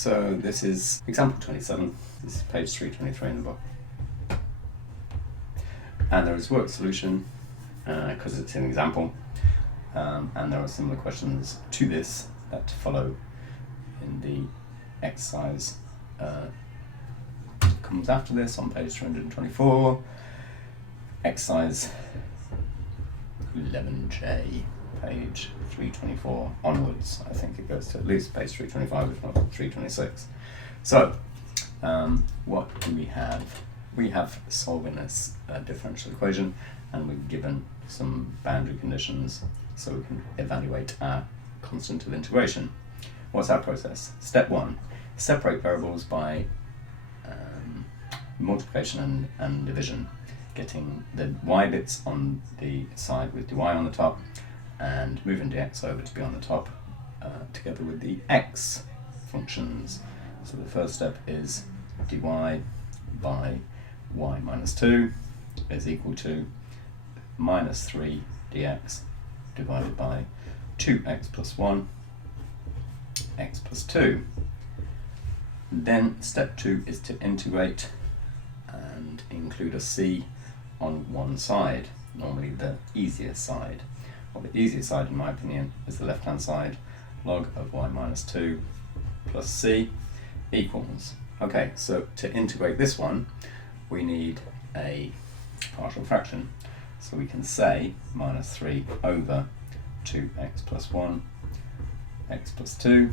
So this is example 27. This is page 323 in the book. And there is work solution, because it's an example, and there are similar questions to this that follow in the exercise comes after this on page 324. Exercise 11J, page 324 onwards. I think it goes to at least page 325, if not 326. So, what do we have? We have solving this differential equation, and we're given some boundary conditions so we can evaluate our constant of integration. What's our process? Step 1, separate variables by multiplication and division, getting the y bits on the side with dy on the top and moving dx over to be on the top together with the x functions. So the first step is dy by y minus 2 is equal to minus 3 dx divided by 2x plus 1 x plus 2. Then step 2 is to integrate and include a c on one side, normally the easiest side. Well, the easiest side in my opinion is the left hand side, log of y minus 2 plus c equals. Okay, so to integrate this one we need a partial fraction. So we can say minus 3 over 2x plus 1 x plus 2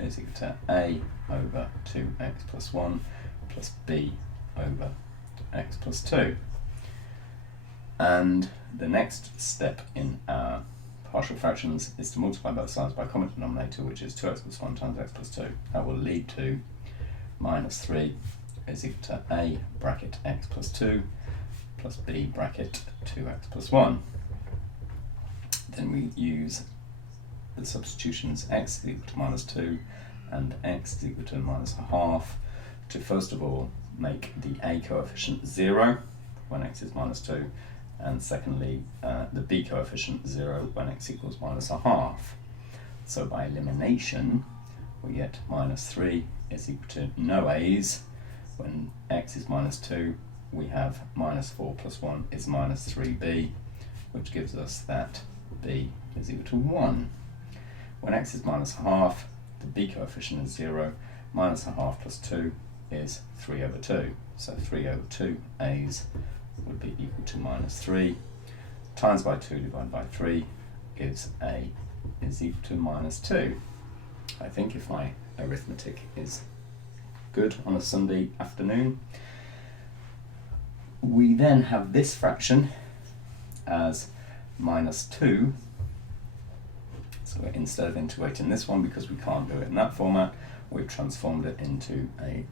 is equal to a over 2x plus 1 plus b over x plus 2. And the next step in our partial fractions is to multiply both sides by a common denominator, which is 2x plus 1 times x plus 2. That will lead to minus 3 is equal to a bracket x plus 2 plus b bracket 2x plus 1. Then we use the substitutions x is equal to minus 2 and x is equal to minus a half to first of all make the a coefficient 0 when x is minus 2, and secondly the b coefficient 0 when x equals minus a half. So by elimination we get minus 3 is equal to no a's. When x is minus 2 we have minus 4 plus 1 is minus 3b, which gives us that b is equal to 1. When x is minus a half, the b coefficient is 0, minus a half plus 2 is 3 over 2. So 3 over 2 a's would be equal to minus 3, times by 2 divided by 3 gives a is equal to minus 2. I think if my arithmetic is good on a Sunday afternoon. We then have this fraction as minus 2. So instead of integrating this one, because we can't do it in that format, we've transformed it into a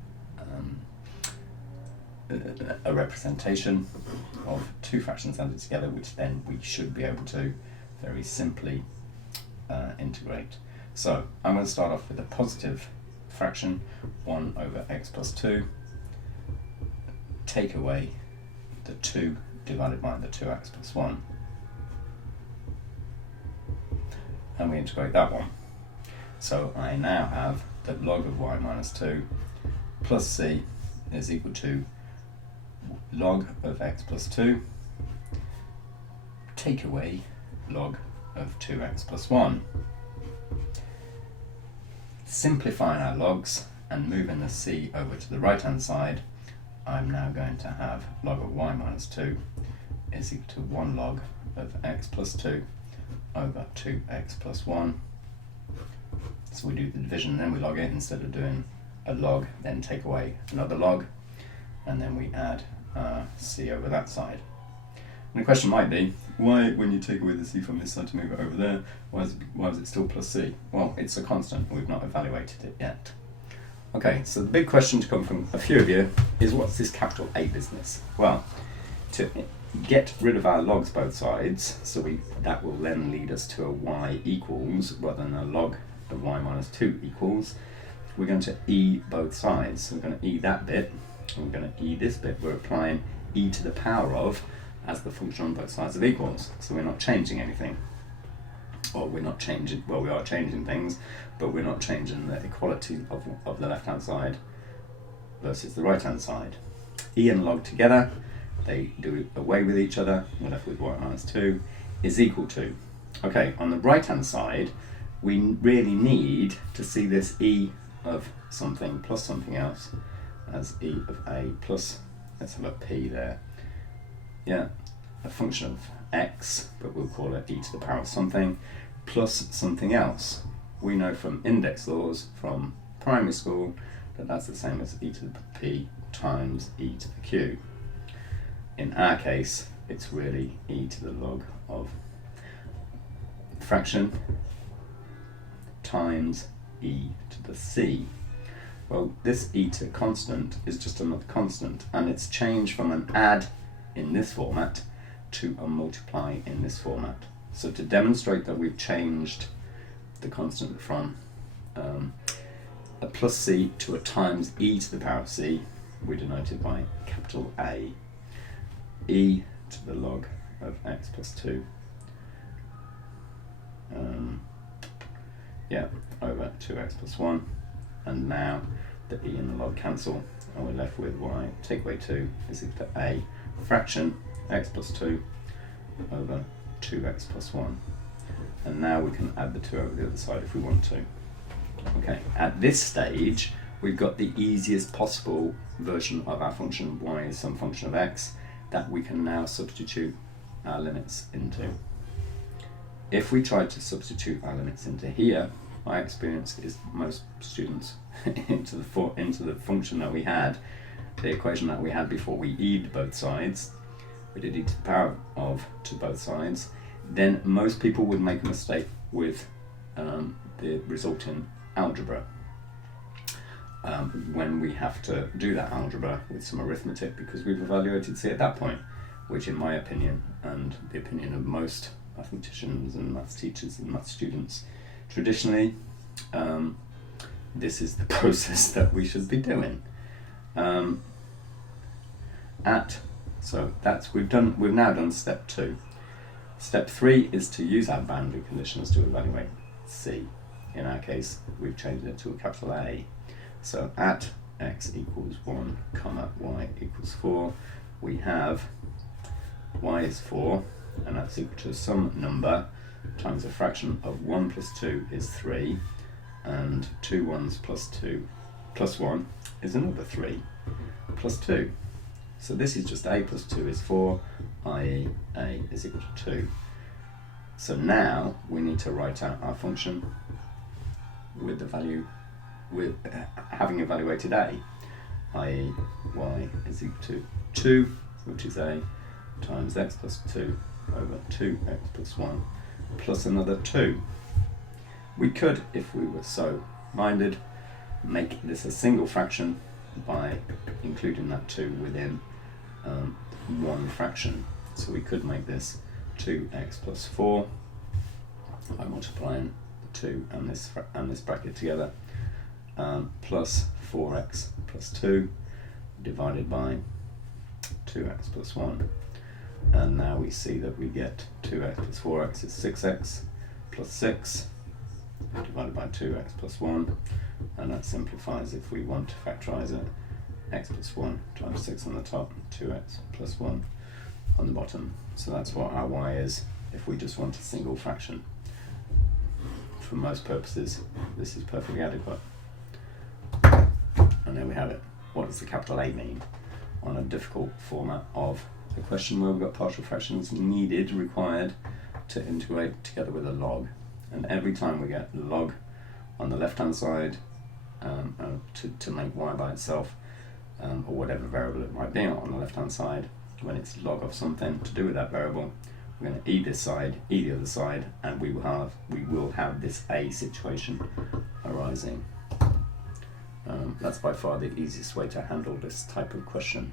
representation of two fractions added together, which then we should be able to very simply integrate. So I'm going to start off with a positive fraction, 1 over x plus 2, take away the 2 divided by the 2x plus 1, and we integrate that one. So I now have that log of y minus 2 plus c is equal to log of x plus 2 take away log of 2x plus 1. Simplifying our logs and moving the c over to the right hand side, I'm now going to have log of y minus 2 is equal to 1 log of x plus 2 over 2x plus 1. So we do the division and then we log it instead of doing a log, then take away another log, and then we add c over that side. And the question might be, why, when you take away the c from this side to move it over there, why is it still plus c? Well, it's a constant, we've not evaluated it yet. Okay, so the big question to come from a few of you is, what's this capital A business? Well, to get rid of our logs both sides, so that will then lead us to a y equals, rather than a log of y minus 2 equals, we're going to e both sides. So we're going to e that bit, and we're going to e this bit. We're applying e to the power of as the function on both sides of equals, so we're not changing anything. Or we're not changing, well, we are changing things, but we're not changing the equality of the left-hand side versus the right-hand side. E and log together, they do away with each other, we're left with y minus 2 is equal to. Okay, on the right-hand side, we really need to see this e of something plus something else as e of a plus, let's have a p there, yeah, a function of x, but we'll call it e to the power of something, plus something else. We know from index laws from primary school that that's the same as e to the p times e to the q. In our case, it's really e to the log of fraction times e to the c. Well, this eta constant is just another constant, and it's changed from an add in this format to a multiply in this format. So to demonstrate that we've changed the constant from a plus c to a times e to the power of c, we denote it by capital A, e to the log of x plus 2, over 2x plus 1, and now the e and the log cancel, and we're left with y take away 2 is equal to a fraction x plus 2 over 2x plus 1. And now we can add the 2 over the other side if we want to. Okay, at this stage, we've got the easiest possible version of our function y is some function of x that we can now substitute our limits into. If we try to substitute our limits into here, my experience is most students into the function that we had, the equation that we had before we e'd both sides, we did e to the power of to both sides, then most people would make a mistake with the resulting algebra when we have to do that algebra with some arithmetic, because we've evaluated C at that point, which in my opinion, and the opinion of most mathematicians and maths teachers and maths students, traditionally, this is the process that we should be doing. So we've now done step 2. Step 3 is to use our boundary conditions to evaluate C. In our case, we've changed it to a capital A. So at x equals 1, comma y equals 4, we have y is 4, and that's equal to some number times a fraction of 1 plus 2 is 3, and 2 1s plus 2 plus 1 is another 3 plus 2. So this is just a plus 2 is 4, i.e. a is equal to 2. So now we need to write out our function with the value, with having evaluated a, i.e. y is equal to 2, which is a, times x plus 2 over 2x plus 1 plus another 2. We could, if we were so minded, make this a single fraction by including that 2 within one fraction. So we could make this 2x plus 4 by multiplying 2 and this bracket together, plus 4x plus 2 divided by 2x plus 1. And now we see that we get 2x plus 4x is 6x plus 6 divided by 2x plus 1, and that simplifies if we want to factorize it, x plus 1 times 6 on the top, 2x plus 1 on the bottom. So that's what our y is if we just want a single fraction. For most purposes, this is perfectly adequate. And there we have it. What does the capital A mean on a difficult format of a question where we've got partial fractions required to integrate together with a log? And every time we get log on the left hand side to make y by itself, or whatever variable it might be on the left hand side, when it's log of something to do with that variable, we're going to e this side, e the other side, and we will have this a situation arising. That's by far the easiest way to handle this type of question.